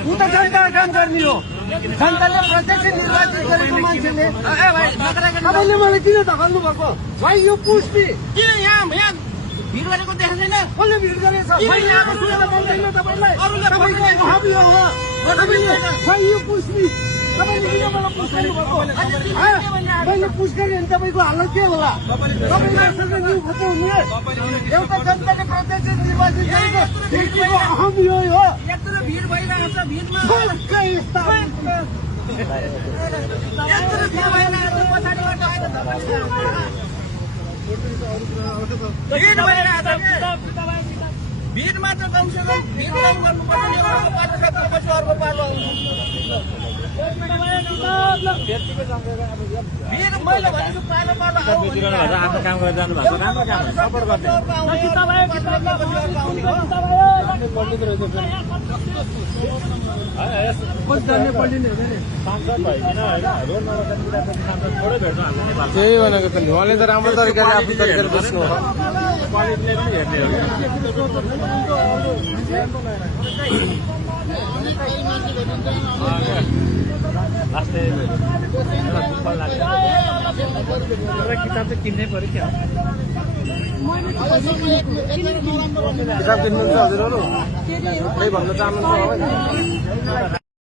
ऊ त जनता काम गर्ने हो। जनताले प्रत्यक्ष निर्वाचित गरेको मान्छेले तपाईँले मलाई किन धकाल्नु भएको भाइ? यो पुष्टि किन यहाँ भिड गरेको देख्छ छैन? कसले भिड गरेछ? तपाईँलाई यो पुष्टि तपाईँले किन मलाई पुष्टाउनु भएको? मैले पुष्ट गरेँ भने तपाईँको हालत के होला? तपाईँले हुने एउटा जनताले प्रत्यक्ष निर्वाचित गरेको व्यक्तिको अहम यो हो। यत्रो भिड भइरहेको छ, भिडमा यत्रो भिड भइरहेको छ, पछाडिबाट आएर भिडमा त कमसेकम भिड काम गर्नुपर्छ नि। अर्को पालो सकेपछि अर्को पालो आउँछ। भिड मैले भनेको पालो पालो आफ्नो काम गरेर जानु भएको राम्रो काम हो, सपोर्ट गर्ने। त्यही भनेको त नि, उहाँले त राम्रो तरिकाले आफ्नो तरिकाले बुझ्नु हो। किताब चाहिँ किन्नै पर्यो क्या? किताब किन्नुहुन्छ हजुरहरू? केही भन्न चाहनुहुन्छ?